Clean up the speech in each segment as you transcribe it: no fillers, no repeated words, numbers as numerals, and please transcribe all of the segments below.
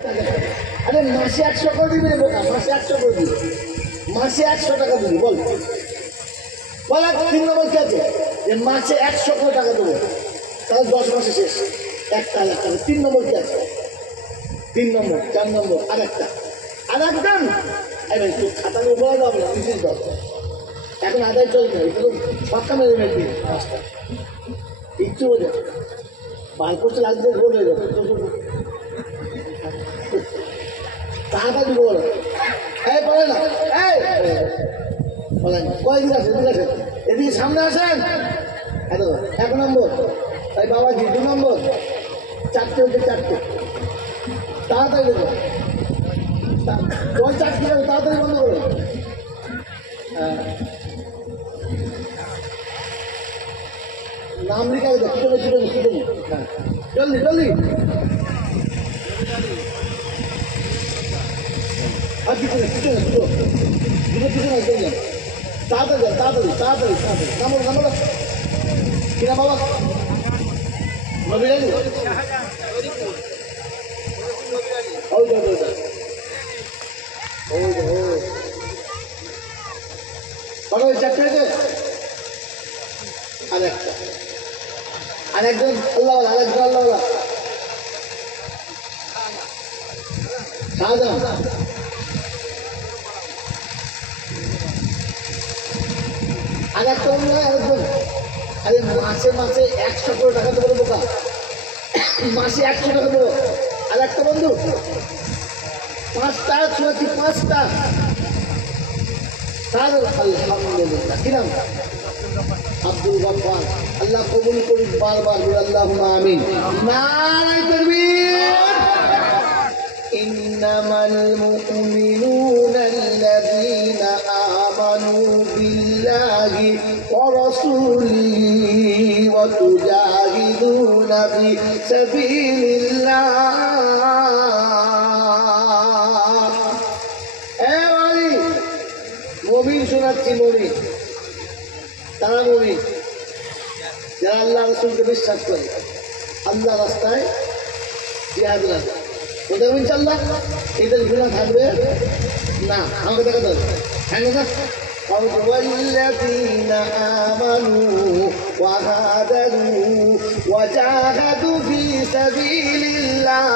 আরে মাসে 100 করে দিবি বোকা, মাসে 100 করে দিবি, মাসে 100 টাকা দিবি। বল বল, 3 নম্বর কি আছে যে মাসে 100 করে টাকা দেবো, তাহলে 10 মাসে শেষ, 1,000 টাকা। 3 নম্বর কি আছে? 3 নম্বর, 4 নম্বর আর একটা, আর একদম এই ভাই তুই খাতা নিয়ে বলে দাও না, বিশেষ দর এখন আদায় চলবে, এগুলো পাক্কা মেরে মেরে পাঁচটা ইচ্ছু হয়ে যাবে, বার করতে লাগবে গোল হয়ে যাবে। তাড়াতাড়ি বলো, এই বলে না, এই বলেন কয়দিন আছে, ঠিক আছে, এদিকে সামনে আসেন। এত 1 নম্বর, এই বাবাজি 2 নম্বর, 4টে হচ্ছে 4টে, তাড়াতাড়ি দেবো, 4টি যাবে, তাড়াতাড়ি বন্ধ করো। নাম লিখা দেবো, হ্যাঁ জলদি জলদি, আর পিছনে পিছনে দুটো দুটো পিছনে চললেন, তাড়াতাড়ি যান, তাড়াতাড়ি তাড়াতাড়ি তাড়াতাড়ি নামো নামো কিনা বাবা নবীর আলী, ওই কটা ওই 4টে হয়েছে, আর একটা, আর একজন আল্লাহ, আর একজন আল্লাহ শাহজাহান। আর একটা বন্ধু নয়, আরেকজন, আরে মাসে মাসে 100 করে টাকা দেবো বোকা, মাসে 100 টাকা দেবো। আর একটা বন্ধু 5টা শুনেছি, 5টা, তার আলহামদুলিল্লাহ কি নাম? আব্দুল গফফার। আল্লাহ কবুল করুন, বারবার বলে আল্লাহুম্মা আমিন। নারায়ে তাকবীর। ইন্নামাল মুমিনুনা আল্লাযীনা আমানু বিল্লাহি ওয়া রাসূলিহি ওয়া তুজাহিদুনা ফি সাবিলিল্লাহ। মুমিন শোনাচ্ছি, মুমিন তারা মুমিন যারা আল্লাহ রাসূলকে বিশ্বাস করে, আল্লাহ রাস্তায় জিহাদ করে। ওদের ইনশাআল্লাহ এদের গুনাহ থাকবে না। আমাকে দেখা দাও, হ্যাঁ না, والذين آمنوا وهاجروا وجاهدوا في سبيل الله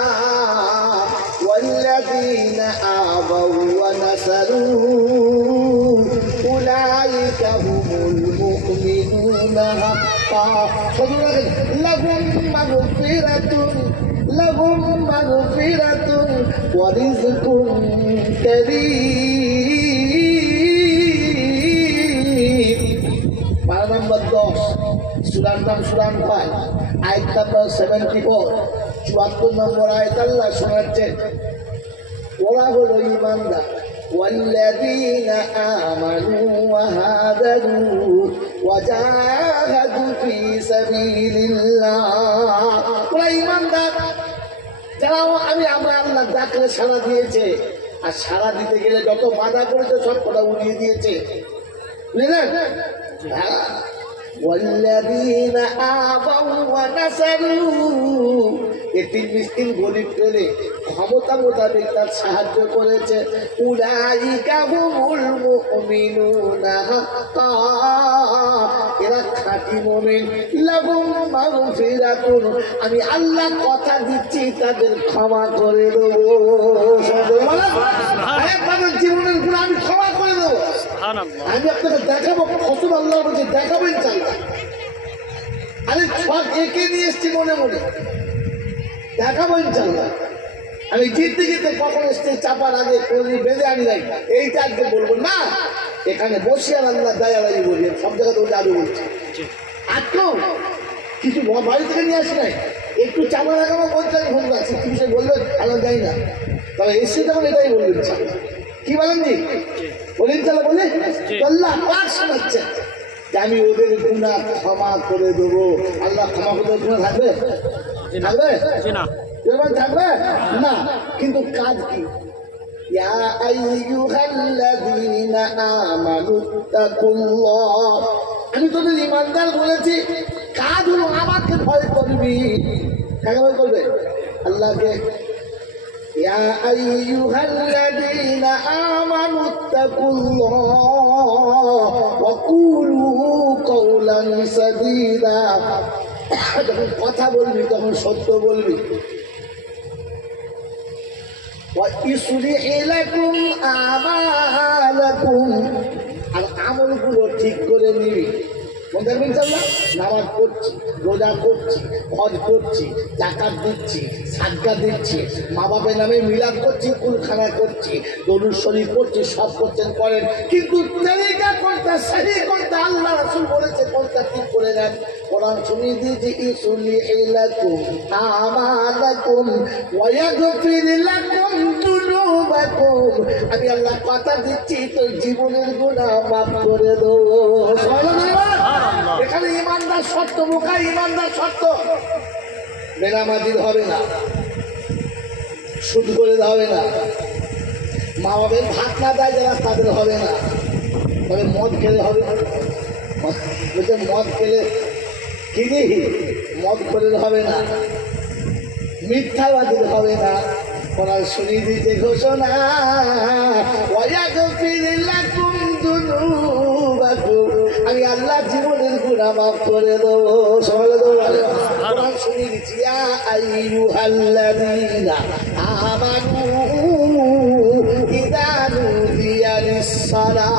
والذين آووا ونصروا أولئك هم المؤمنون حقا لهم مغفرة ورزق كريم. পারা নম্বর 10, সূরার নাম সূরা আনফাল, আয়াত নম্বর 74, 74 নম্বর আয়াত আল্লাহ শোনাচ্ছেন, ওরা হলো ঈমানদার। والذين آمنوا وهاجروا وجاهدوا في سبيل الله. ওরা ঈমানদার যারা আমরা আল্লাহ ডাকলে সাড়া দিয়েছে, আর সাড়া দিতে গেলে যত বাধা করেছে সব কটা উড়িয়ে দিয়েছে, বুঝলেন? والذين آووا ونصروا, এতিম মিসকিন গরিব পেলে ক্ষমতা মোতাবেক তার সাহায্য করেছে। উলাইকা হুমুল মুমিনুনা হাক্কা, এরা খাঁটি মুমিন। লাহুম মাগফিরাতুন, আমি আল্লাহ কথা দিচ্ছি তাদের ক্ষমা করে দেবো। জীবনের গুলো আমি ক্ষমা করে দেবো। আমি আপনাকে দেখাবো, কত আল্লাহ বলছে দেখাবেন চাই। আরে সব একে নিয়ে এসছি মনে মনে, দেখাবো ইনশাল্লাহ। আমি জিততে জিততে কখন স্টেজ চাপার আগে কলি বেঁধে আনি নাই, এইটা আজকে বলবো না, এখানে বসে আর আল্লাহ দায়ালাই বলি, সব জায়গাতে ওটা আরো বলছি। আর তো কিছু বাড়ি থেকে নিয়ে আসি নাই, একটু চাপা লাগাবো বলতে আমি ফোন রাখছি, কিছু সে বলবে আলাদা যাই না, তবে এসে তখন এটাই বলবেন কি বলেন নি, বলেন চালা বলে আল্লাহ পাক শোনাচ্ছেন যে আমি ওদের গুনাহ ক্ষমা করে দেবো। আল্লাহ ক্ষমা করে গুনাহ থাকবে থাকবে থাকবে না, কিন্তু কাজ কি? ইয়া আইয়ুহাল্লাযীনা আমানুত্তাকুল্লাহ, আমি তোদের ঈমানদার বলেছি, কাজ হলো আমাকে ভয় করবি। কাকে ভয় করবে? আল্লাহকে। يا أيها الذين آمنوا اتقوا الله وقولوا قولا سديدا যখন কথা বলবি তখন সত্য বলবি ويصلح لكم أعمالكم আর আমলগুলো ঠিক করে নিবি দেখবেন চাল্লাহ নামাজ পড়ছি রোজা করছি হজ করছি জাকাত দিচ্ছি সাদকা দিচ্ছি মা বাপের নামে মিলাদ করছি কুলখানা করছি দরুদ শরীফ পড়ছি সব করছেন করেন কিন্তু তরিকা কোনটা সহি কোনটা আল্লাহ রাসূল বলেছে কোনটা ঠিক করে নেন কোরআন শুনিয়ে দিয়েছে ইসলিহি লাকুম আমালাকুম ওয়া ইয়াগফির লাকুম যুনুবাকুম আমি আল্লাহ কথা দিচ্ছি তোর জীবনের গুনাহ মাফ করে দেব সুবহানাল্লাহ এখানে ইমানদার শর্ত মুখা ইমানদার শর্ত বেনামাজির হবে না সুদ করে হবে না মা বাবের ভাত না দেয় যারা তাদের হবে না তবে মদ খেলে হবে বলছে মদ খেলে কিনি মদ করে হবে না মিথ্যাবাদীর হবে না ওনার শুনিয়ে দিয়েছে ঘোষণা আমি আল্লাহ জীবনের গুনাহ মাফ করে দেবো সবাই কোরআন শুনিয়ে দিচ্ছি ইয়া আইয়ুহাল্লাযীনা আমানু ইযা নুদিয়া লিস-সালাহ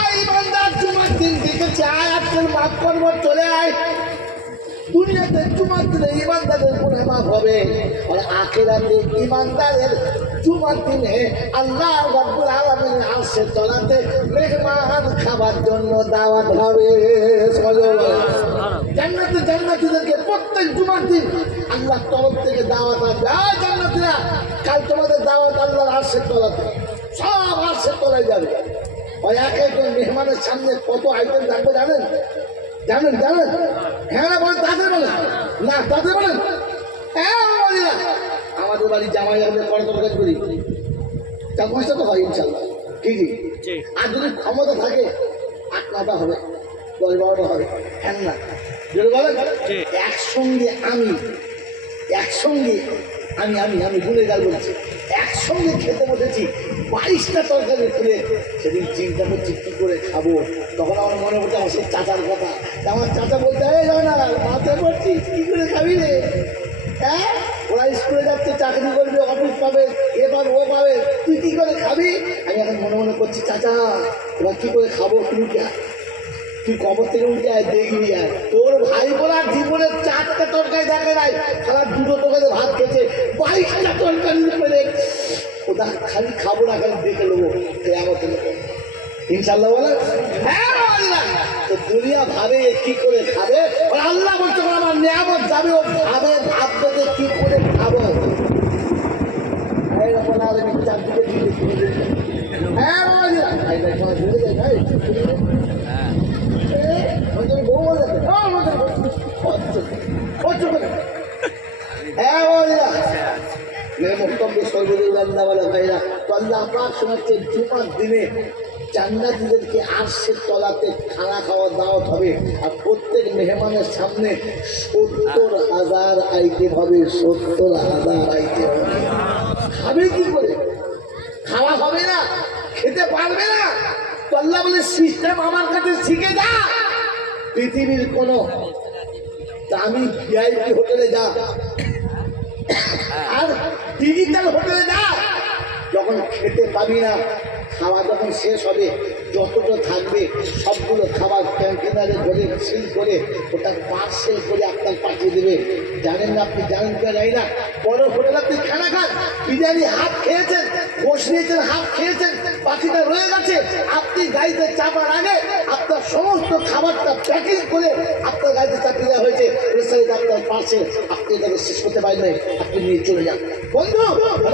আই বান্দা জুমার দিন দেখেছি আয়াতুল মাফ করব চলে আয় দুনিয়াতে জুমার দিনে ইমানদারের গুনাহ মাফ হবে আর আখিরাতে ইমানদারের জুমার দিনে আল্লাহ রাব্বুল আলামিনের আরশের তলাতে মেহমান খাবার জন্য দাওয়াত হবে জান্নাতে জান্নাতীদেরকে প্রত্যেক জুমার দিন আল্লাহর তরফ থেকে দাওয়াত আসবে আ জান্নাতীরা কাল তোমাদের দাওয়াত আল্লাহর আরশের তলাতে সব আরশের তলায় যাবে ওই এক একজন মেহমানের সামনে কত আইটেম থাকবে জানেন জানেন জানেন হ্যাঁ না বলেন তাদের বলেন না তাদের বলেন আমাদের বাড়ি জামাই আমাদের বড় তরকারি করি তা পয়সা তো হয় ইনশাল্লাহ ঠিকই আর যদি ক্ষমতা থাকে ৮-৯টা হবে ১০-১২টা হবে হ্যাঁ না যদি বলেন একসঙ্গে আমি গুনে গাল বলছি একসঙ্গে খেতে বসেছি ২২টা তরকারি খুলে সেদিন চিন্তা করছি কি করে খাবো তখন আমার মনে হচ্ছে আমার সেই চাচার কথা আমার চাচা বলতে হয় না মাথায় পড়ছি কি করে খাবি রে হ্যাঁ ওরা স্কুলে যাচ্ছে চাকরি করবে অফিস পাবে এ পাবে ও পাবে তুই কি করে খাবি আমি এখন মনে করছি চাচা এবার কি করে খাবো তুই কবর থেকে উঠে আয় দেখবি আর তোর ভাই বোনার জীবনের ৪টা তরকারি দেখে নাই সারা ২টো তরকারি ভাত খেয়েছে ২২টা তরকারি করে ওটা খালি খাবো না খালি দেখে নেবো আমার ইনশাল্লাহ বলে হ্যাঁ তো দুনিয়া ভাবে কি করে খাবে আল্লাহ বলতে আমার নিয়ামত যাবে ও ভাবে ভাববে যে কি করে খাবো হ্যাঁ জুমার দিনে জান্নাতীদেরকে আরশের তলাতে খানা খাওয়া দাওয়াত হবে আর প্রত্যেক মেহমানের সামনে ৭০,০০০ আইটেম হবে ৭০,০০০ আইটেম হবে খাবে কি করে খাওয়া হবে না খেতে পারবে না তো আল্লাহ বলে সিস্টেম আমার কাছে শিখে যা পৃথিবীর কোন দামি ভিআইপি হোটেলে যা আর ডিজিটাল হোটেলে যা যখন খেতে পাবি না খাওয়া যখন শেষ হবে যতটা থাকবে সবগুলো খাবার কন্টেনারে ধরে সিল করে ওটা পার্সেল করে আপনার পাঠিয়ে দেবে জানেন না আপনি জানেন কিনা জানি না বড় হোটেল আপনি খানা খান বিরিয়ানি হাফ খেয়েছেন গোশ নিয়েছেন হাফ খেয়েছেন বাকিটা রয়ে গেছে আপনি গাড়িতে চাপার আগে আপনার সমস্ত খাবারটা প্যাকিং করে আপনার গাড়িতে চাপিয়ে দেওয়া হয়েছে আপনার পার্সেল আপনি এটাকে শেষ করতে পারেন নাই আপনি নিয়ে চলে যান বন্ধু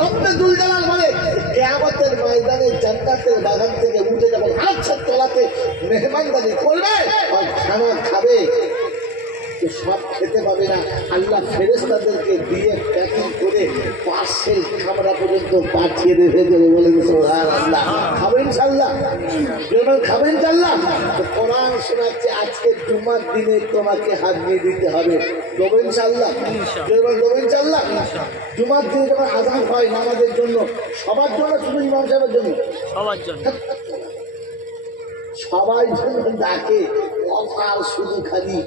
রক্তের দুল জানার বলে কিয়ামতের ময়দানে জান্নাতের বাগান থেকে উঠে যাবেন আরশের তলাতে মেহমানদারি করবে আর খানা খাবে তো সব খেতে পাবে না, আল্লাহ ফেরেশতাদেরকে দিয়ে প্যাকিং করে পার্সেল খামরা পর্যন্ত পাঠিয়ে দেবে দেবে বলেন সুবহানাল্লাহ। খাবেন ইনশাআল্লাহ? খাবেন ইনশাআল্লাহ? তো কোরআন শোনাচ্ছে আজকে জুমার দিনে তোমাকে হাত দিয়ে দিতে হবে, দেবো ইনশাআল্লাহ? দেবো ইনশাআল্লাহ? জুমার দিনে যখন আযান হয় নামাজের জন্য, সবার জন্য শুধু ইমাম সাহেবের জন্য? সবার জন্য, সবাই জন্য ডাকে। অফার শুধু খালি,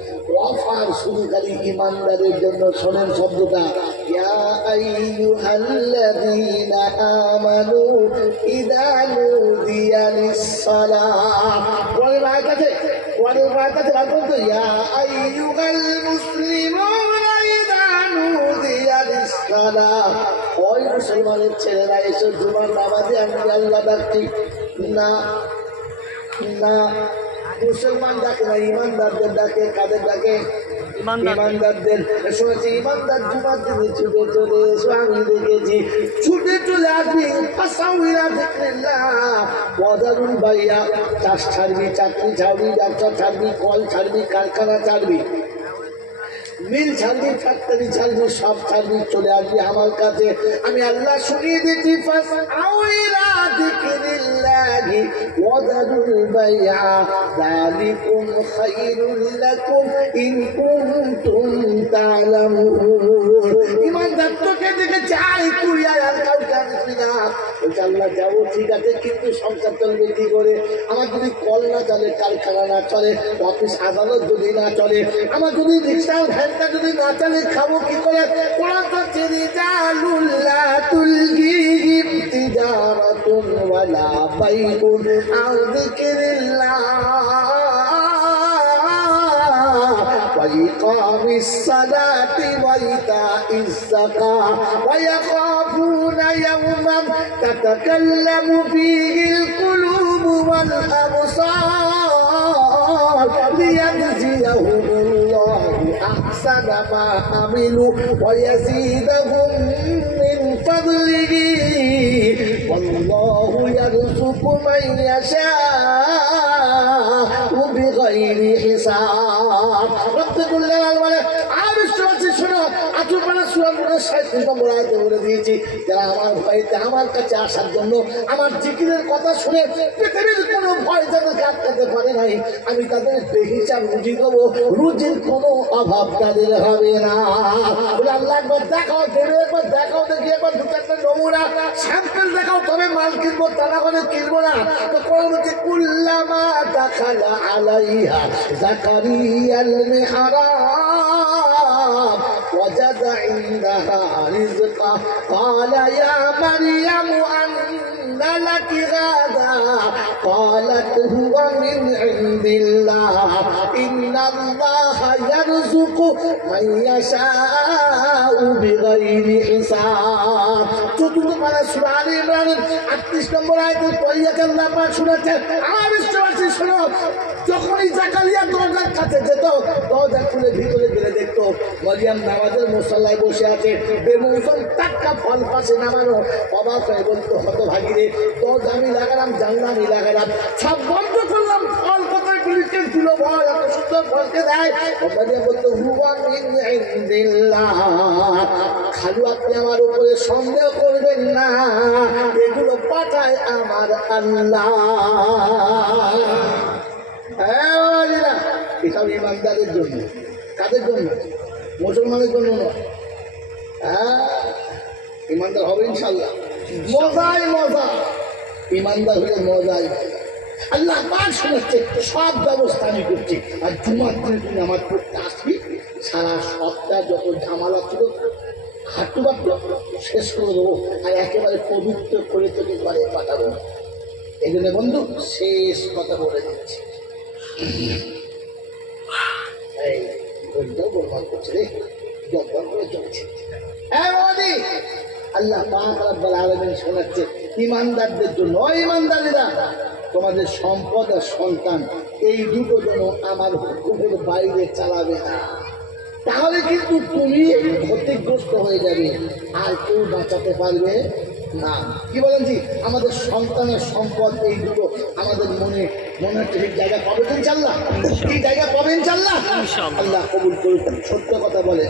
অফার শুধু খালি ইমানদারের জন্য। শোনেন শব্দটা, ইয়া আইয়ুহাল্লাযীনা আমানু ইযা নুদিয়া লিস-সালাহ। কোরআনের আয়াত আছে, কোরআনের আয়াত আছে, বলুন তো, ইয়া আইয়ুহাল মুসলিমুনা ইযা নুদিয়া লিস-সালাহ। ওই মুসলমানের ছেলেরা এসো জুমার নামাজে আমি আল্লাহ ডাকছি। না না, মুসলমান ডাকে না, ইমানদারদের ডাকে। কাদের ডাকে? ইমানদারদের। শুনেছি ইমানদার জুমার দিনে ছুটে চলে এসো, আমি দেখেছি ছুটে চলে আসবি। মজারুল ভাইয়া, চাষ ছাড়বি, চাকরি ছাড়বি, ব্যবসা ছাড়বি, কল ছাড়বি, কারখানা ছাড়বি, মিল ছাড়বি, ফ্যাক্টরি ছাড়বি, সব ছাড়বি, চলে আসবি আমার কাছে। আমি আল্লাহ শুনিয়ে দিচ্ছি, ইমানদার তোকে দেখে চাই, তুই আর কাউকে আনিস না। আল্লাহ যাবো ঠিক আছে, কিন্তু সংসার চলবে কি করে? আমার যদি কল না চলে, কারখানা না চলে, অফিস আদালত যদি না চলে, আমার যদি রিক্সা ভ্যানটা যদি না চলে, খাবো কি করে? কোরআন তো রিজালুল্লাহ তুলহিহিম তিজারাতুন ওয়ালা বাইউন আন যিকরিল্লাহ وإقام الصلاة وإيتاء الزكاة ويخافون يوما تتكلم فيه القلوب والأبصار ليجزيهم الله أحسن ما عملوا ويزيدهم من فضله والله يرزق من يشاء بغير حساب। রব্বুল্লাহ বলে, আমি শুনছি, শোনো, 37 নম্বর আয়াতে বলে দিয়েছি, যারা আমার ভয়তে আমার কাছে আসার জন্য আমার জিকিরের কথা শুনে পৃথিবীর কোনো ভয় যাদেরকে আটকাতে পারে নাই, আমি তাদের বেহিসাব রুজি দেবো, রুজির কোনো অভাব তাদের হবে না। বলে আল্লাহ একবার দেখাও, দেবে একবার দেখাও, দেখি একবার দু চারটা নমুনা স্যাম্পল দেখাও, তবে মাল কিনবো, তারা করে কিনবো না। তো কোন কুল্লামা দাখালা আলাইহা যাকারিয়াল মিহরাব وجد عندها رزقا قال يا مريم أنى لك هذا قالت هو من عند الله إن الله يرزق من يشاء بغير حساب। চতুর্থ পারা সূরা আলে ইমরানের 38 নম্বর আয়াতে পড়িয়াকে আল্লাহ পাক শুনাচ্ছেন, আমার বিশ্বাসী শোনো, যখনই জাকারিয়া দরজার কাছে যেত, দরজা খুলে ভিতরে গেলে দেখতো মারিয়াম নামাজের মুসল্লায় বসে আছে, বেমৌসুম টাটকা ফল পাশে নামানো। অবাক হয়ে বলতো, হতভাগী রে, দরজা আমি লাগালাম, জানলা আমি লাগালাম, সব বন্ধ করলাম, ফল কোথায় পুলিশকে দিল বল, এত সুন্দর ফলকে দেয়। মারিয়াম বলতো, হুয়া মিন ইনদিল্লাহ, খালু আপনি আমার উপরে সন্দেহ করবেন না, এগুলো পাঠায় আমার আল্লাহ। এসব ইমানদারের জন্য। কাদের জন্য? মুসলমানের জন্য নয়। ইমানদার হবে ইনশাল্লাহ, মজাই মজা, ইমানদার হলে মজাই মজা। আল্লাহ পাক শোনাচ্ছে, সব ব্যবস্থা আমি করছি। আর জুমার দিনে তুমি আমার পড়তে আসবি, সারা সপ্তাহ যত ঝামেলা ছিল হাঁটু বাট্টু শেষ করে দেবো, আর একেবারে পবিত্র করে তৈরি করে পাঠাবো। এই জন্য বন্ধু শেষ কথা বলে দিচ্ছি, আল্লাহ পাক রব্বুল আলামিন শোনাচ্ছে ইমানদারদের জন্য, ইমানদারেরা তোমাদের সম্পদ আর সন্তান এই দুটো যেন আমার হুকুমের বাইরে চালাবে না, তাহলে কিন্তু তুমি ক্ষতিগ্রস্ত হয়ে যাবে, আর কেউ বাঁচাতে পারবে না। কি বলেন জি? আমাদের সন্তানের সম্পদ এই দুটো আমাদের মনে মনে হচ্ছে ঠিক জায়গা পাবেন ইনশাআল্লাহ, ঠিক জায়গা পাবেন ইনশাআল্লাহ। আল্লাহ কবুল করুন। সত্য কথা বলে,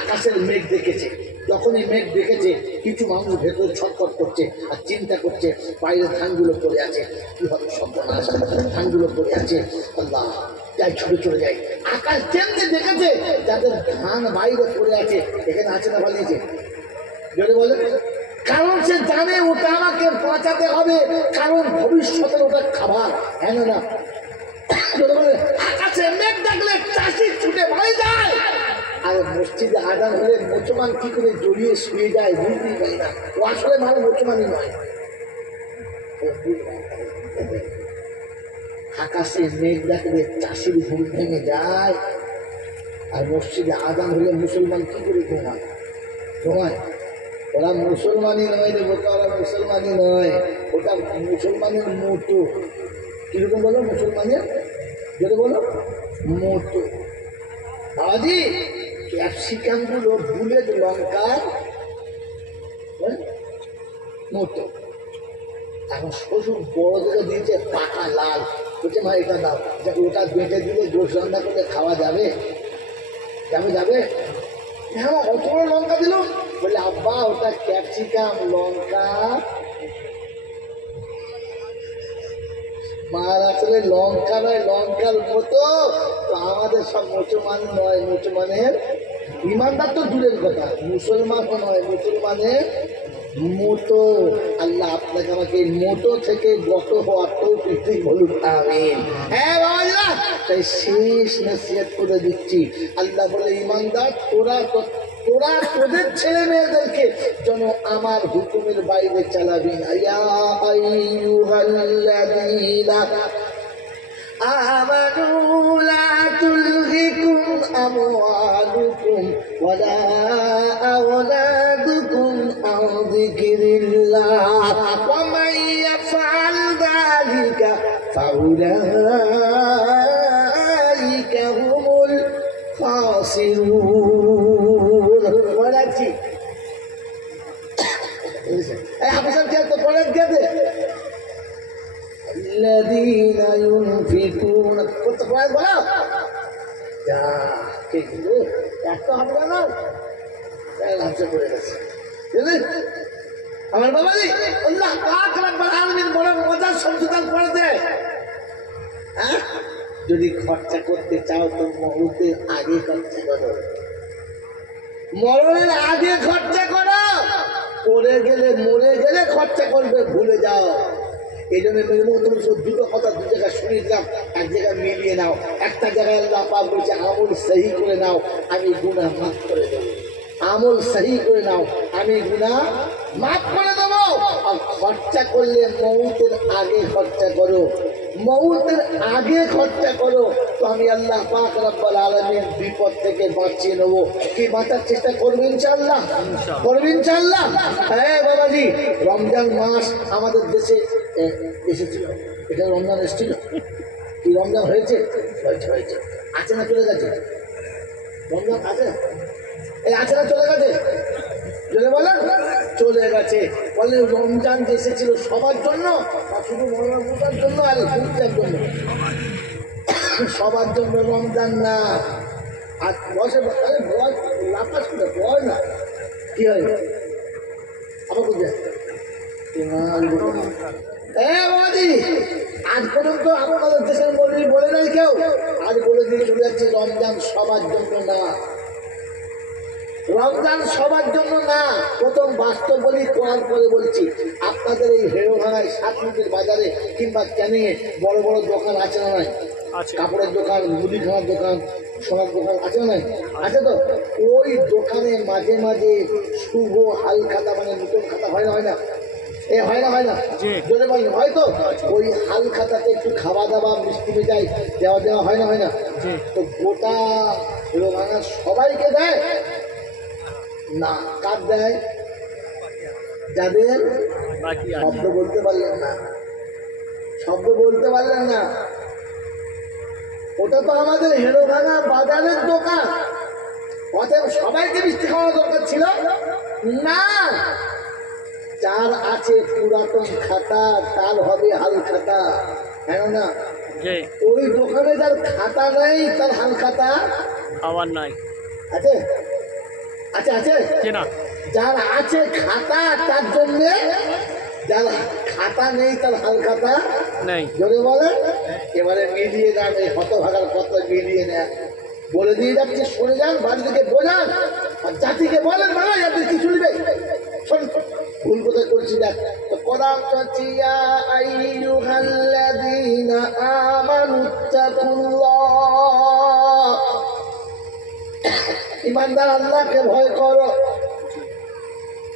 আকাশের মেঘ দেখেছে, যখনই মেঘ দেখেছে কিছু মানুষ ভেতর ছটফট করছে আর চিন্তা করছে বাইরে ধানগুলো পড়ে আছে, কি হবে সর্বনাশ, ধানগুলো পড়ে আছে, আল্লাহ যাই ছুটে চলে যায়। আকাশ যেমনি দেখেছে যাদের ধান বাইরে পড়ে আছে এখানে আছে না পালিয়েছে, যদি বলে, কারণ সে জানে ওটা আমাকে বাঁচাতে হবে, কারণ ভবিষ্যতের ওটা খাবার। হ্যাঁ না, আকাশে মেঘ দেখলে চাষি ছুটে বাড়ি যায়, আর মসজিদে আজান হলে মুসলমান কি করে জড়িয়ে শুয়ে যায় বুঝতেই পারি না। ও আসলে ভালো মুসলমানই নয়। আকাশে মেঘ দেখলে চাষির ঘুম ভেঙে যায়, আর মসজিদে আজান হলে মুসলমান কি করে ঘুমায়? ঘুমায়। ওরা মুসলমানই নয় রে বোকা, ওরা মুসলমানই নয়, ওটা মুসলমানের মতো। কিরকম বলো মুসলমানের, যদি বলো মতো। বাবাজি ক্যাপসিকাম গুলো বুলেট লঙ্কার মতো। এখন শ্বশুর বড় থেকে দিয়েছে পাকা লাল, বলছে মা এটা দাও, ওটা বেঁচে দিলে গোস রান্না করলে খাওয়া যাবে? যাবে যাবে? হ্যাঁ অত বড় লঙ্কা দিল, বলে আব্বা ওটা ক্যাপসিকাম লঙ্কা। মার আসলে লঙ্কা নয়, লঙ্কার মতো। তো আমাদের সব মুসলমান নয়, মুসলমানের ইমানদার তো দূরের কথা, মুসলমানও নয়, মুসলমানের মতো। আল্লাহ আপনাকে আমাকে মোটো থেকে গত হওয়ার তৌফিক বলুন আমিন। হ্যাঁ বাবা, তাই শেষ নসিহত করে দিচ্ছি। আল্লাহ বলে ইমানদার তোরা তোদের ছেলে মেয়েদেরকে যেন আমার হুকুমের বাইরে চালাবি না। ইয়া আইয়ুহাল্লাযীনা আমানু লা তুলহিকুম আমওয়ালুকুম ওয়ালা আওলাদুকুম আন যিকরিল্লাহ ওয়া মান ইয়াফআল যালিকা ফাউলাইকা হুমুল খাসিরুন। বলাচ্ছি এই হাফেজার কে তো পড়ে গেছে الذين ينفقون কত পড়ে বলো যা কিন্তু একটা হবে না, তাই লাঞ্চ করে গেছে। আমার বাবাজি আল্লাহ পাক রব্বুল আলামিন বড় মজার সংশোধন করে দেয়। হ্যাঁ, যদি খরচা করতে চাও তো মরণের আগে খরচা করো, মরণের আগে খরচা করো। পড়ে গেলে মরে গেলে খরচা করবে ভুলে যাও। এই জন্য দুটো কথা দু জায়গায় শুনিয়ে দিলাম, এক জায়গায় মিলিয়ে নাও। একটা জায়গায় আল্লাহ পাক বলছে আমল সহি করে নাও, আমি গুনাহ মাফ করে দেবো। আমল সহি করে নাও, আমি গুনাহ মাফ করে দেবো। আর খরচা করলে মৌতের আগে খরচা করো, মৌতের আগে খরচা করো, তো আমি আল্লাহ পাক রব্বুল আলামিন বিপদ থেকে বাঁচিয়ে নেবো। কি বাঁচার চেষ্টা করবেন ইনশাআল্লাহ? করবেন ইনশাআল্লাহ? হ্যাঁ বাবাজি, রমজান মাস আমাদের দেশে এসেছিল, এটা রমজান এসেছিল। কি রমজান হয়েছে? হয়েছে। আছে না চলে গেছে? রমজান আছে, এই আছে না চলে গেছে? যদি বলেন চলে গেছে। বলে রমজান এসেছিল সবার জন্য, শুধু মনোরঞ্জনের জন্য আর ঘুরতের জন্য, সবার জন্য রমজান না। আর বসে ভয় লাফাস করে ভয় না, কি হয় আবার বুঝে আজ পর্যন্ত আমাদের দেশের বলে নাই কেউ, আজ বলে দিয়ে চলে যাচ্ছে রমজান সবার জন্য না, রমজান সবার জন্য না। প্রথম বাস্তব বলি, কোরআন করে বলছি। আপনাদের এই হেরোভাঙায় 7 মিনিটের বাজারে কিংবা ক্যানিংয়ে বড় বড় দোকান আছে না নাই? কাপড়ের দোকান, মুদিখানার দোকান, সোনার দোকান আছে না নাই? আছে তো। ওই দোকানে মাঝে মাঝে শুভ হাল খাতা, মানে নতুন খাতা হয় না, হয় না? এ হয় না, হয় না? যদি বলেন হয়তো ওই হাল খাতাতে একটু খাওয়া দাওয়া মিষ্টি মিঠাই দেওয়া হয় না, হয় না? তো গোটা হেরোভাঙার সবাইকে দেয় না, কার দেয়? যাদের শব্দ বলতে পারলেন না, শব্দ বলতে পারলেন না। ওটা তো আমাদের হেরোভাঙা বাজারের দোকান, অতএব সবাইকে মিষ্টি খাওয়ানো দরকার ছিল না। যার আছে পুরাতন খাতা তার হবে হাল খাতা, কেননা ওই দোকানে যার খাতা নেই তার হালখাতা আবার নাই আছে আছে আছে না যার আছে খাতা তার জন্য, যার খাতা নেই তার হালখাতা নেই। যদি বলেন এবারে মিলিয়ে যান, এই হতভাগার কথা মিলিয়ে নেন, বলে দিয়ে যাচ্ছে সরে যান, বাড়ি থেকে বোঝান, আর জাতিকে বলেন ভাই আপনি কি চলবে। শোন ভুল কোথায় করেছি দেখ, তো কোরআন চাচিয়া আইয়ুহাল্লাযীনা আমানুত্তাকুল্লাহ, ইমানদার আল্লাহকে ভয় করো।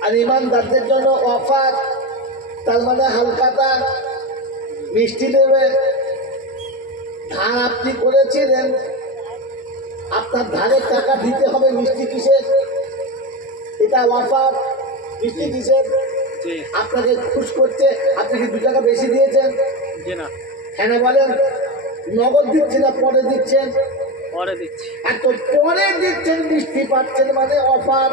আর ইমানদারদের জন্য অফার, তার মানে হালখাতা মিষ্টি দেবে। ধার আপনি করেছিলেন, আপনার ধারের টাকা দিতে হবে, মিষ্টি কিসের? এটা অফার। মিষ্টি কিসের? আপনাকে খুশ করছে, আপনি কি 2 টাকা বেশি দিয়েছেন? হ্যাঁ না বলেন, নগদ দিচ্ছেন না পরে দিচ্ছেন? পরে দিচ্ছি। এত পরে দিচ্ছেন, মিষ্টি পাচ্ছেন মানে অফার।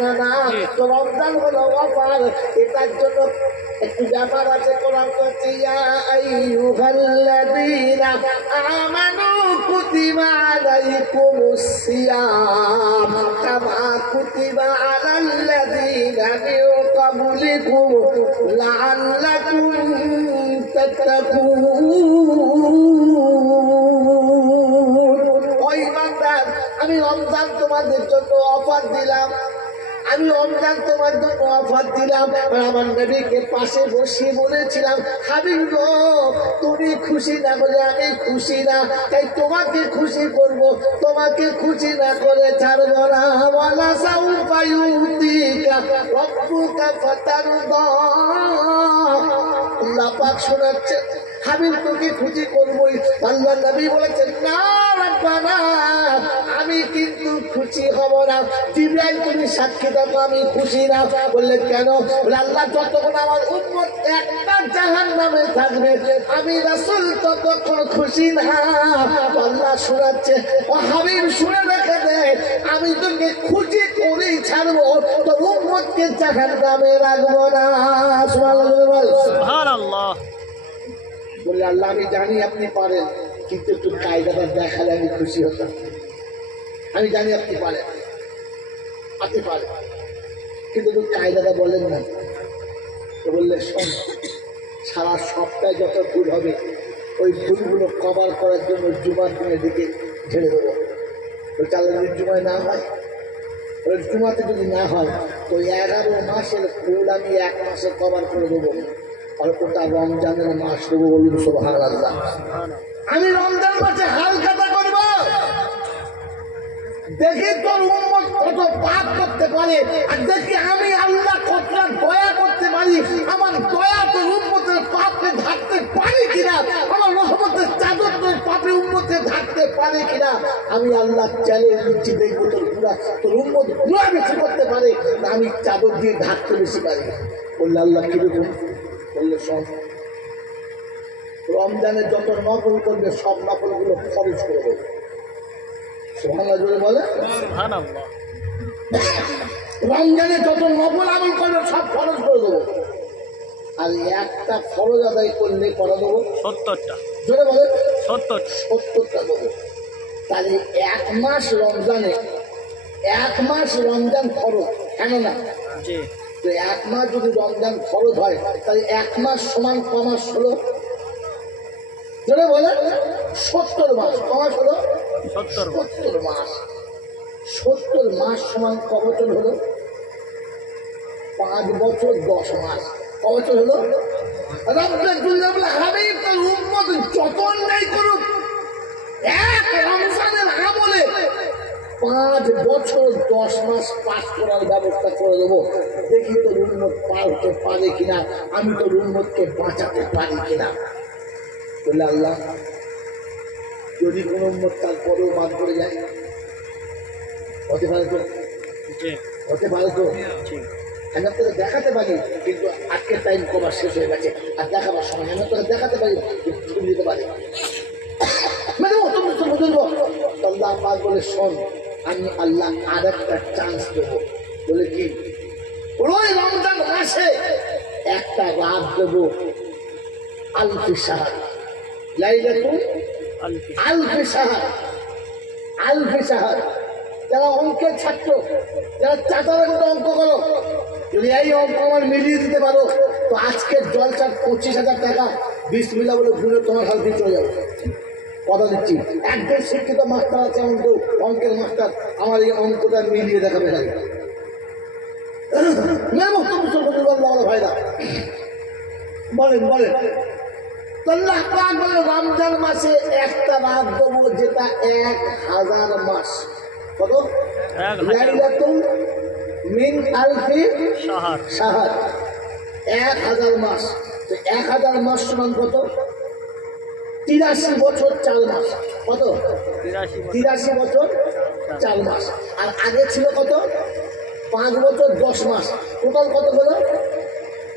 না না, তো রমজান হলো অফার, এটার জন্য একটু ব্যাপার আছে। কোরআন বলছে ইয়া আইয়ুহাল্লাযীনা আমানু কুতিবা আলাইকুমুস সিয়াম কামা কুতিবা আলাল্লাযীনা মিন ক্বাবলিকুম লাআল্লাকুম তাত্তাকুন। আমি রমজান তোমাদের জন্য অফার দিলাম, আমি রমজান তোমার জন্য অফার দিলাম। আমার নবীকে পাশে বসিয়ে বলেছিলাম, হাবিব গো তুমি খুশি না বলে আমি খুশি না, তাই তোমাকে খুশি করব, তোমাকে খুশি না করে ছাড়বো না। ওয়ালা সাউফা ইউতিকা রাব্বুকা ফাতারদা। আল্লাহ পাক শোনাচ্ছে, হাবিব তোকে খুশি করবই। আল্লাহ নবী বলেছেন না রাব্বানা, আমি কিন্তু খুশি হব না। জিবরাইল তুমি সাক্ষী দাও আমি খুশি না। বললেন কেন? বলে আল্লাহ যতক্ষণ আমার উম্মত একটা জাহান্নামে থাকবে আমি রাসূল ততক্ষণ খুশি না। আল্লাহ শোনাচ্ছে, ও হাবিব শুনে রেখে দে, আমি তোকে খুশি করেই ছাড়বো, তোর উম্মতকে জাহান্নামে রাখবো না। সুবহানাল্লাহ। বললে আল্লাহ আমি জানি আপনি পারেন, কিন্তু একটু কায়দাটা দেখালে আমি খুশি হতাম। আমি জানি আপনি পারেন, আপনি পারেন, কিন্তু একটু কায়দাটা বলেন না। তো বললে শোন, সারা সপ্তাহে যত ভুল হবে ওই ভুলগুলো কভার করার জন্য জুমার দিনের দিকে ঢেলে দেবো। ওই চাল যদি জুমায় না হয়, ওই জুমাতে যদি না হয় তো 11 মাসের ভুল আমি 1 মাসে কভার করে দেবো। আর ওটা রমজানের মাস দেবো। বলুন সুবহানাল্লাহ। আমি রমজান মাসে হালখাতা করব, দেখি তোর উম্মত কত পাপ করতে পারে, আর দেখি আমি আল্লাহ কতটা দয়া করতে পারি। আমার দয়া তোর উম্মতের পাপকে ঢাকতে পারি কিনা, আমার রহমতের চাদর তোর পাপে উম্মতে ঢাকতে পারে কিনা। আমি আল্লাহ চ্যালেঞ্জ দিচ্ছি, দেখবো তোর উম্মত গুনাহ বেশি করতে পারে না আমি চাদর দিয়ে ঢাকতে বেশি পারি। বললে আল্লাহ কিরকম? বললে সব রমজানে যত নকল করবে সব নকলগুলো খরচ করে দেবে। সুবহানাল্লাহ জোরে বলে। রমজানে যত নকল আমল করবে সব খরচ করে দেবো, আর একটা ফরজ আদায় করলে করা দেবো 70টা। জোরে বলে 70টা দেবো। তাহলে 1 মাস রমজানে 1 মাস রমজান খরচ, কেন না? তো 1 মাস যদি রমজান খরচ হয় তাহলে 1 মাস সমান কমাস হলো, বলে 70 মাস। কমাস হলো 70 মাস। 70 মাস সমান ক বছর হলো? 5 বছর 10 মাস। ক বছর হলো? হাবিব তার উম্মত যত অন্যায় করুক, এক রমজানের আমলে 5 বছর 10 মাস পাস করার ব্যবস্থা করে দেবো। দেখি তোর উম্মত পার হতে পারে কিনা, আমি তোর উম্মতকে বাঁচাতে পারি কিনা। বললে আল্লাহ যদি কোনো উম্মত তারপরেও বাদ করে যায়, হতে পারে তো, হতে পারে তো। আমি আপনাকে দেখাতে পারি, কিন্তু আজকের টাইম কবার শেষ হয়ে গেছে, আর দেখাবার সময় আমি আপনাকে দেখাতে পারি, ছুটি দিতে পারি। আল্লাহ বলে শোন, আমি আল্লাহ আর একটা চান্স দেবো। বলে কি? ওই রমজান মাসে একটা রাত দেবো আলফি সাহার, লাইলাতুল আলফি আলফি শাহর, আলফি শাহর। যারা অঙ্কের ছাত্র, যারা চাচারা মতো অঙ্ক করো, যদি এই অঙ্ক আমার মিলিয়ে দিতে পারো তো আজকের জলসার 25,000 টাকা বিসমিল্লাহ বলে ঘুরে তোমার হাত দিয়ে চলে যাবে। কথা দিচ্ছি, একজন শিক্ষিত মাস্টার আছে অঙ্ক, অঙ্কের মাস্টার, আমার এই অঙ্কটা মিলিয়ে দেখাবে খালি। ভাইরা বলেন বলেন, আল্লাহ পাক বলে রমজান মাসে একটা রাত দেবো যেটা 1000 মাস। কত? 1000 লাইলাতুল মিন আলফি শাহর শাহর, 1000 মাস। তো 1000 মাস সমান কত? 83 বছর 4 মাস। কত? 83 বছর 4 মাস। আর আগে ছিল কত? 5 বছর 10 মাস। টোটাল কত হলো?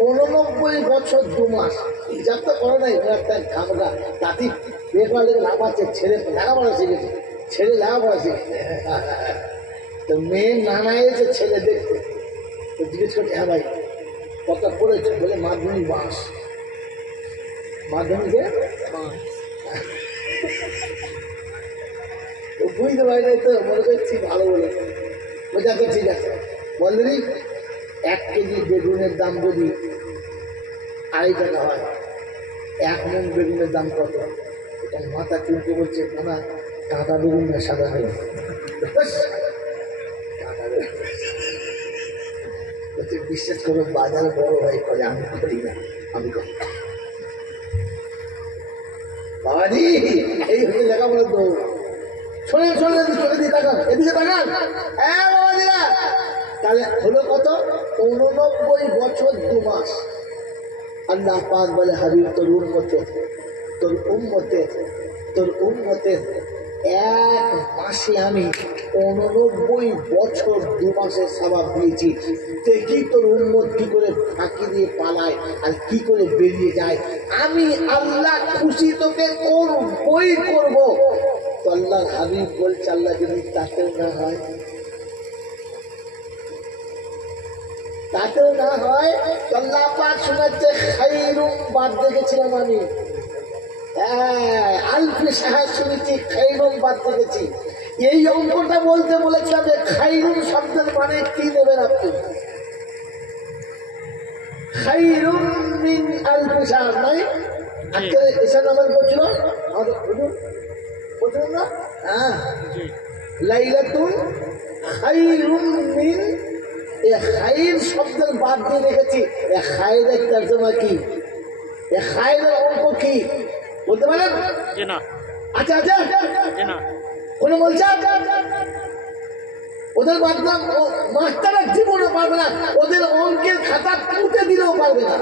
89 বছর 2 মাস। হিসাব তো করে নাই, একটা খামগা তাঁতি বেকার লেগে লাফাচ্ছে, ছেলে লেখাপড়া শিখেছে, ছেলে লেখাপড়া শিখেছে। তো মেয়ে নানা এসে ছেলে দেখতে, তো জিজ্ঞেস করছে হ্যাঁ ভাই কত পড়েছে? বলে মাধ্যমিক বাস। মাধ্যমিকে বুঝতে পারি নাই তো, মনে করছি ভালো বলে। বলছে আচ্ছা ঠিক আছে, বললি 1 কেজি বেগুনের দাম যদি 2.5 টাকা হয়, 1 মণ বেগুনের দাম কত? এটা মাথা চুলকে বলছে না কাঁটা বেগুন না সাদা বেগুন। বলছে বিশ্বাস করো বাজার বড় হয় করে আমি করি না, আমি করি। বাবাজি এই হচ্ছে লেখাপড়া তো। শোনেন শোনেন, চোখে দিয়ে তাকান, এদিকে তাকান। হ্যাঁ বাবাজিরা, তাহলে হলো কত? 89 বছর 2 মাস। আল্লাহ পাক বলে হাবিব তোর উম্মতে, তোর উম্মতে, তোর উম্মতে 1 মাসে আমি 89 বছর 2 মাসের সওয়াব দিয়েছি। দেখি তোর উম্মত কি করে ফাঁকি দিয়ে পালায় আর কি করে বেরিয়ে যায়। আমি আল্লাহ খুশি তোকে করবই করবো। তো আল্লাহ হাবিব বলছে আল্লাহ যদি তাতেও না হয়, তাতেও না হয়, আল্লাহ পাক শোনাচ্ছে খাইরুম বাদ দেখেছিলাম আমি। হ্যাঁ আলফি শাহর শুনেছি, খাইরুম বাদ দেখেছি। এই অঙ্কটা বলতে বলেছিলাম যে খাইরুম শব্দের মানে কি দেবেন আপনি? খাইরুম মিন আলফি শাহর নাই? আজকে এসা নামাজ পড়ছিল আমাদের বলছিল না? হ্যাঁ লাইলাতুল খাইরুম মিন, এ খাইর শব্দের বাদ দিয়ে রেখেছি। এ খাইরের তর্জমা কি? এ খাইরের অঙ্ক কি বলতে পারেন? আচ্ছা আচ্ছা কোন বলছে ওদের বাদলাম মাস্টাররা জীবনও পারবে না, ওদের অঙ্কের খাতা টুটে দিলেও পারবে না।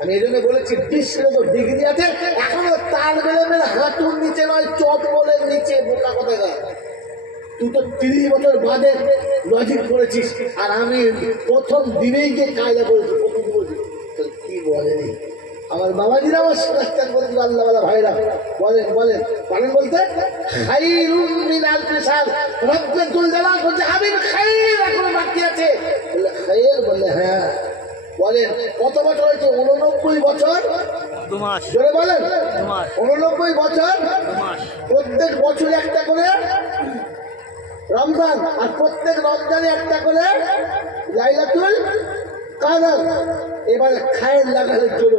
আমি এই জন্য বলেছি ডিগ্রি আছে এখনো তার বেলেমের হাঁটুর নিচে নয়, চপ্পলের নিচে। বোকা কথা গায়, তুই তো 30 বছর বাদে লজিক করেছিস, আর আমি প্রথম দিনেই গিয়ে কায়দা করেছি। প্রথম বলছি কি বলেনি আমার বাবাজিরা, আমার সাথে বলেছিল আল্লাহওয়ালা ভাইরা। বলেন বলেন বলেন বলতে খাইরুম মিন আলফি শাহর। রব্বুল জালাল বলছে হাবিব খাইর এখনো বাকি আছে। বললে খাইর? বললে হ্যাঁ। বলেন কত বছর হয়েছে? 89 বছর 2 মাস। জোরে বলেন 89 বছর 2 মাস। প্রত্যেক বছরে একটা করে রমজান, আর প্রত্যেক রমজানে একটা করে লাইলাতুল কাদর। এবারে খায়ের লাগানোর জন্য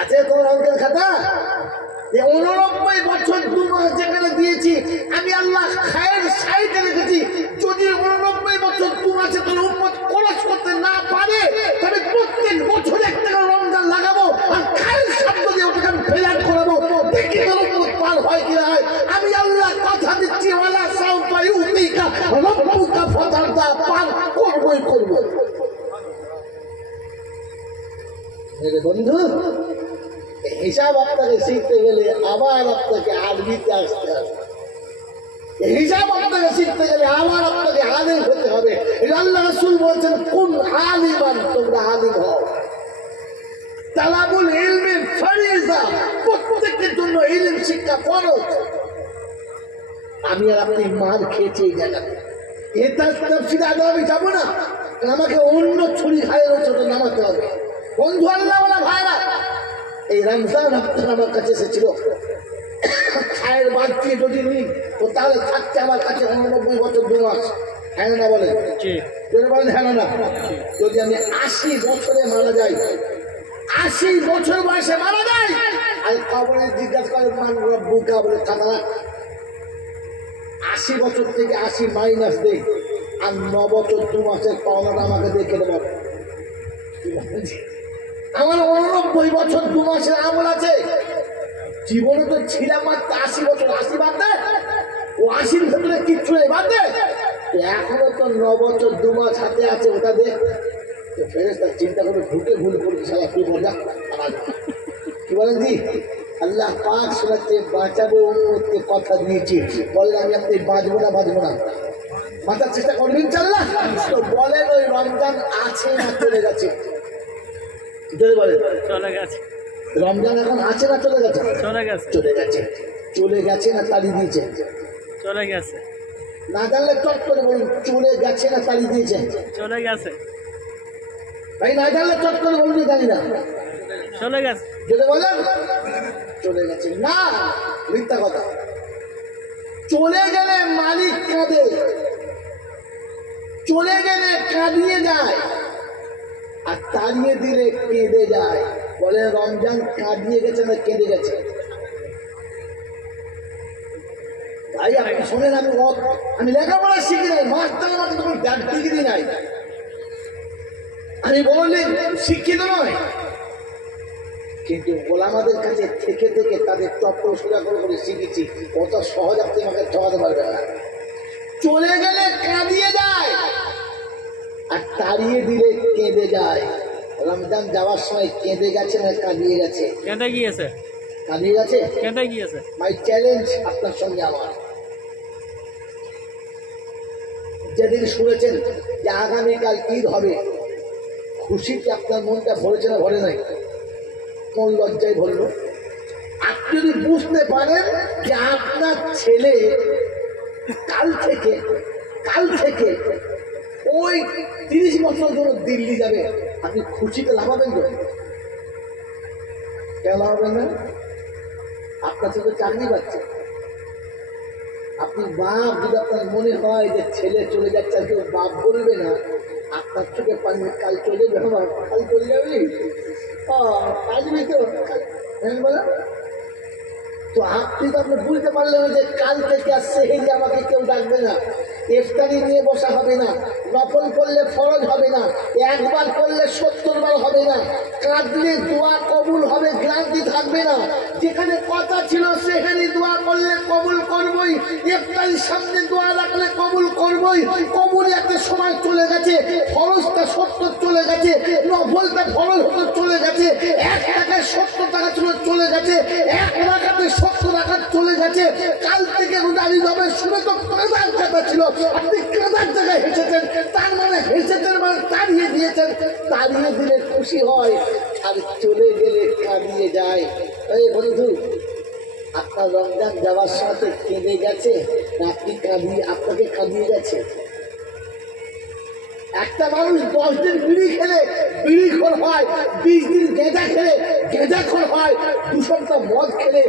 আছে তোমার অঙ্কের খাতা? 89 বছর 2 মাস যেখানে দিয়েছি আমি আল্লাহ খায়ের সাইডে রেখেছি। যদি 89 বছর 2 মাসে তোর উম্মত খরচ করতে না পারে, তবে প্রত্যেক বছর একটা করে রমজান লাগাবো আর খায়ের শব্দ দিয়ে ওটাকে আমি ফেলাট করাবো। দেখি তোর উম্মত পার হয় কি না হয়। আমি আল্লাহ কথা দিচ্ছি ওয়ালা সাউফা ইউতিকা রাব্বুকা ফাতারদা, পার করবই করব। মেরে বন্ধু, হিসাব আপনাকে শিখতে গেলে আবার আপনাকে আরবিতে আসতে হবে। হিসাব আপনাকে শিখতে গেলে আবার আপনাকে আলিম হতে হবে। আল্লাহ রাসূল বলছেন কুন আলিমান, তোমরা আলিম হও। তালাবুল ইলমি ফরিজা, প্রত্যেকের জন্য ইলম শিক্ষা ফরজ। আমি আর আপনি মার খেয়েছি এই জায়গাতে, এটা তাফসীর আদৌ আমি যাবো না, আমাকে অন্য ছুরি খায়ের ছোট নামাতে হবে। বন্ধু আল্লাহ বলা ভাইরা, এই রমজান আপনার আমার কাছে এসেছিল, খায়ের বাদ দিয়ে যদি নিই তো তাহলে থাকছে আমার কাছে 89 বছর 2 মাস। হ্যাঁ না বলেন? জি। বলেন হ্যাঁ না? যদি আমি 80 বছরে মারা যাই, 80 বছর বয়সে মারা যাই, আর কবরে জিজ্ঞাসা করে মান রব্বু কবরে থাকা 80 বছর থেকে 80 মাইনাস দেই, আর 9 বছর 2 মাসের পাওনাটা আমাকে দেখে দেবো। আমার 89 বছর 2 মাসের আমল আছে। জীবনে তো ছিলাম মাত্র 80 বছর, 80 বাদ দে, ও 80-র ভেতরে কিচ্ছু নেই, বাদ দে। এখনো তো 9 বছর 2 মাস হাতে আছে, ওটা দেখ। ফেরেশতা চিন্তা করে ঢুকে ভুল করেছি, সারা কি মজা। কি বলেন জি? আল্লাহ পাক শোনাচ্ছে বাঁচাবো, উম্মতকে কথা দিয়েছি, বলেন আমি আপনি বাঁচবো না বাঁচার চেষ্টা করবেন ইনশাআল্লাহ। তো বলেন ওই রমজান আছে না চলে গেছে? বলেন চলে গেছে। রমজান এখন আছে না চলে গেছে? চলে গেছে। চলে গেছে। চলে গেছে না তাড়ি দিয়েছে? চলে গেছে। না জানলে চট করে বলুন, চলে গেছে না তাড়ি দিয়েছে? চলে গেছে। ভাই না জানলে চট করে বলুন, জানি না। চলে গেছে। যদি বলেন চলে গেছে, না মিথ্যা কথা। চলে গেলে মালিক কাঁদে, চলে গেলে কাঁদিয়ে যায়, আর তাড়িয়ে দিলে কেঁদে যায়। বলে রমজান কাঁদিয়ে গেছে না কেঁদে গেছে? ভাই আপনি শোনেন, আমি লেখাপড়া শিখি নাই, মাস্টার আমার তখন ডিগ্রি নাই, আমি বলি শিক্ষিত নয়, কিন্তু গোলামাদের কাছে থেকে থেকে তাদের তত্ত্ব সোজা করে শিখেছি। কত সহজ আপনি আমাকে ঠকাতে পারবে না। চলে গেলে কাঁদিয়ে যায়, আর তাড়িয়ে দিলে কেঁদে যায়। রমজান যাওয়ার সময় কেঁদে গেছে না কাঁদিয়ে গেছে? কেঁদে গিয়েছে। কাঁদিয়ে গেছে? কেঁদে গিয়েছে। মাই চ্যালেঞ্জ আপনার সঙ্গে আমার, যেদিন শুনেছেন যে আগামীকাল ঈদ হবে, খুশিতে আপনার মনটা ভরেছে না ভরে নাই? কোন লজ্জায় ভরল? আপনি যদি বুঝতে পারেন যে আপনার ছেলে কাল থেকে ওই 30 বছর ধরে দিল্লি যাবে, আপনি খুশিতে লাভাবেন তো? কেন লাভাবেন না? আপনার ছেলে চাকরি পাচ্ছে। আপনি বাপ, যদি আপনার মনে হয় যে ছেলে চলে যাচ্ছে আর কেউ বাপ বলবে না, আপনার চোখে পানি কাল চলে যাবে, কাল চলে যাবে, আসবি তো বলো। তো আপনি তো আপনি বুঝতে পারলেন যে কাল থেকে আর সেহেরি আমাকে কেউ ডাকবে না, ইফতারি নিয়ে বসা হবে না, নফল করলে ফরজ হবে না, একবার করলে 70 বার হবে না, কাঁদলে দোয়া কবুল হবে গ্যারান্টি থাকবে না। যেখানে কথা ছিল সেখানে দোয়া করলে কবুল করবই, ইফতারির সামনে দোয়া রাখলে কবুল করবই। কবুল একটা সময় চলে গেছে, ফরজটা 70 চলে গেছে, নফলটা ফরজ হতে চলে গেছে, 1 টাকায় 70 টাকা চলে গেছে, 1 টাকাতে 70 টাকা চলে গেছে। কাল থেকে রোজারি হবে শুনে তো কাঁদার কথা ছিল, আপনি কাঁদার জায়গায় হেসেছেন, তার মানে হেসেছেন মানে তাড়িয়ে দিয়েছেন। তাড়িয়ে দিলে খুশি হয়, আর চলে গেলে কাঁদিয়ে যায়। এই বন্ধু, আপনার রমজান যাওয়ার সাথে কেঁদে গেছে না আপনি আপনাকে কাঁদিয়ে গেছে? একটা মানুষ 10 দিন বিড়ি খেলে বিড়িখোর হয়, 20 দিন গেঁজা খেলে গেঁজাখোর হয়, 2 সপ্তাহ মদ খেলে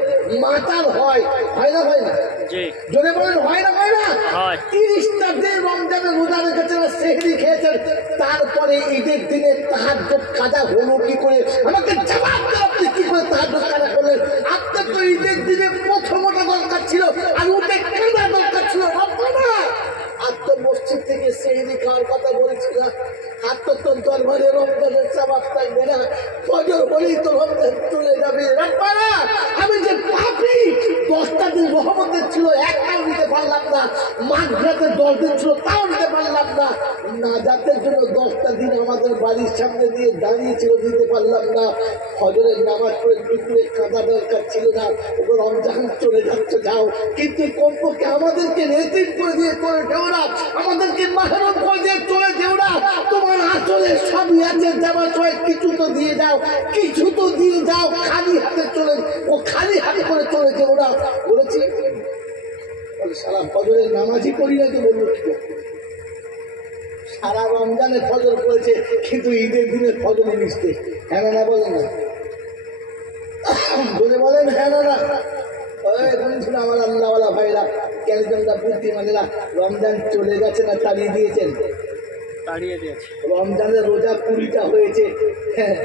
মাতাল হয়। হয় না হয় না? যদি বলেন হয় না হয় না? 30টা দিন রমজানের রোজা রেখেছেন, সেহরি খেয়েছেন, তারপরে ঈদের দিনে তাহাজ্জুদ কাজা হলো কি করে? আমাকে জবাব দেন, আপনি কি করে তাহাজ্জুদ কাজা করলেন? আপনার তো ঈদের দিনে প্রথমটা দরকার ছিল, আর ওটা কাজা দরকার ছিল। আর তো মসজিদ থেকে সেহরি খাওয়ার কথা বলছিলাম, আর তো তোর দরবারে রমজানের জবাব থাকবে না, ফজর বলেই তো রমজান চলে যাবে। আমি যে পাপি, 10টা দিন রহমতের ছিল, একটাও নিতে পারলাম না, মাঝরাতে 10 দিন ছিল তাও নিতে পারলাম না, নাজাতের জন্য 10টা দিন আমাদের বাড়ির সামনে দিয়ে দাঁড়িয়েছিল, দিতে পারলাম না। ফজরের নামাজ পড়ে দুপুরে কাঁদা দরকার ছিল না, ওপর রমজান চলে যাচ্ছে যাও, কিন্তু কমপক্ষে আমাদেরকে রেজিং করে দিয়ে করে দেও না, আমাদেরকে মাহরুম করে দিয়ে চলে যেও না। তোমার আসলে সবই আছে, যাওয়ার সময় কিছু তো দিয়ে যাও, কিছু তো দিয়ে যাও, খালি হাতে চলে, ও খালি হাতে করে চলে যেও না বলেছি। সালাম ফজরের নামাজই করি না তো বললো কি সারা রমজানে ফজর করেছে, কিন্তু ঈদের দিনে ফজরে মিশতে। হ্যাঁ না বলেন না, বলে বলেন হ্যাঁ না। বন্ধুরা আমার, আল্লাহওয়ালা ভাইরা, ক্যালজনরা, বুদ্ধিমানেরা, রমজান চলে গেছে না তাড়িয়ে দিয়েছেন? তাড়িয়ে দিয়েছে। রমজানের রোজা 20টা হয়েছে। হ্যাঁ,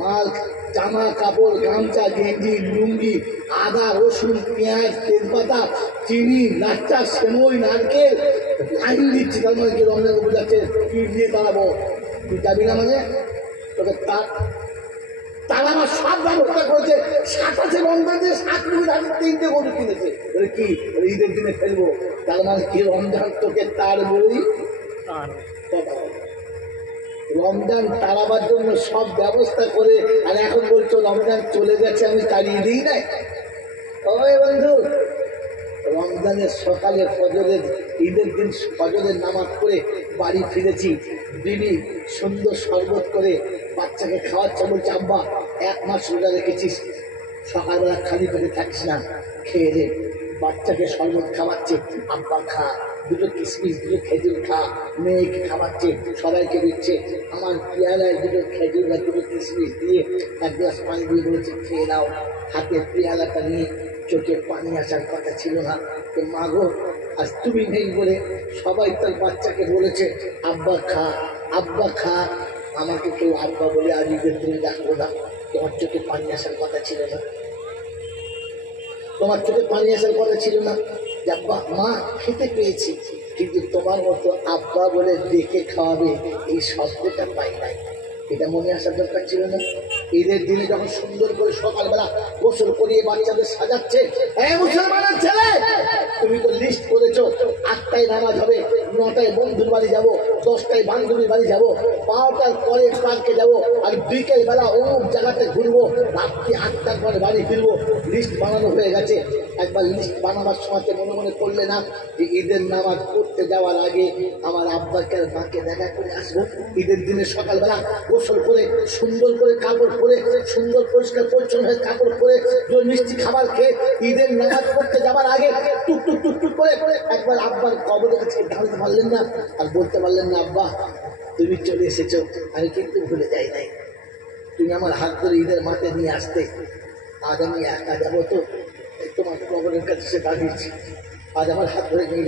মাল, জামা কাপড়, গামছা, গেঞ্জি, লুঙ্গি, আদা, রসুন, পেঁয়াজ, তেজপাতা, চিনি, লাচ্চা, সেমই, নারকেল লাইন দিচ্ছি। তার মানে কি রমজান বোঝাচ্ছে তুই দিয়ে দাঁড়াবো? তুই যাবি না মানে তোকে তারা আমার সব ব্যবস্থা করেছে। 27 রমজানে 7 মিনিট আগে 3টে গরু কিনেছে। কি ঈদের দিনে ফেলবো? তার মানে কি রমজান তোকে তার বই? আর রমজান তাড়াবার জন্য সব ব্যবস্থা করে, আর এখন বলছো রমজান চলে গেছে আমি তাড়িয়ে দিই নাই। ওই বন্ধু, রমজানের সকালে ফজরের, ঈদের দিন ফজরের নামাজ পড়ে বাড়ি ফিরেছি। বিবি সুন্দর শরবত করে বাচ্চাকে খাওয়াচ্ছে। বলছে আব্বা 1 মাস রোজা রেখেছিস, সকালবেলা খালি পেটে থাকিস না, খেয়ে দে। বাচ্চাকে শরবত খাওয়াচ্ছে, আব্বা খা, 2টো কিশমিশ, 2টো খেজুর খা। মেয়েকে খাওয়াচ্ছে, সবাইকে দিচ্ছে। আমার পেয়ালায় 2টো খেজুর আর 2টো কিশমিশ দিয়ে 1 গ্লাস পানি দিয়ে বলেছে খেয়ে নাও। হাতের পেয়ালাটা নিয়ে চোখে পানি আসার কথা ছিল না। তো মা গো, আজ তুমি নেই বলে সবাই তার বাচ্চাকে বলেছে আব্বা খা, আব্বা খা। আমাকে কেউ আব্বা বলে আজ ঈদের দিনে ডাকবো না। তোমার চোখে পানি আসার কথা ছিল না, তোমার চোখে পানি আসার কথা ছিল না। আব্বা, মা খেতে পেয়েছি, কিন্তু তোমার মতো আব্বা বলে ডেকে খাওয়াবে এই শব্দটা পাই নাই। এটা মনে আসার দরকার ছিল না? ঈদের দিনে যখন সুন্দর করে সকালবেলা গোসল করিয়ে বাচ্চাদের সাজাচ্ছে, মুসলমানের ছেলে তুমি তো লিস্ট করেছো 8টায় নামাজ হবে, 9টায় বন্ধুর বাড়ি যাবো, 10টায় বান্ধবীর বাড়ি যাবো, 12টার পরে পার্কে যাবো, আর বিকেল বেলা অমুক জায়গাতে ঘুরবো, রাত্রি 8টার পরে বাড়ি ফিরবো। লিস্ট বানানো হয়ে গেছে। একবার লিস্ট বানাবার সময় মনে মনে করলে না যে ঈদের নামাজ পড়তে যাওয়ার আগে আমার আব্বাকে আর মাকে দেখা করে আসবো। ঈদের দিনে সকালবেলা গোসল করে সুন্দর করে কাপড় পরে, সুন্দর পরিষ্কার পরিচ্ছন্ন হয়ে কাপড় পরে, মিষ্টি খাবার খেয়ে ঈদের নামাজ পড়তে যাবার আগে টুক টুক টুক টুক করে একবার আব্বার কবরের কাছে ঢালতে পারলেন না, আর বলতে পারলেন না আব্বা তুমি চলে এসেছো, আমি কিন্তু ভুলে যাই নাই। তুমি আমার হাত ধরে ঈদের মাঠে নিয়ে আসতে। আজ আমি একা যাবো, তো তোমার কবরের কাছে সে দাঁড়িয়েছি। আজ আমার হাত ধরে নিয়ে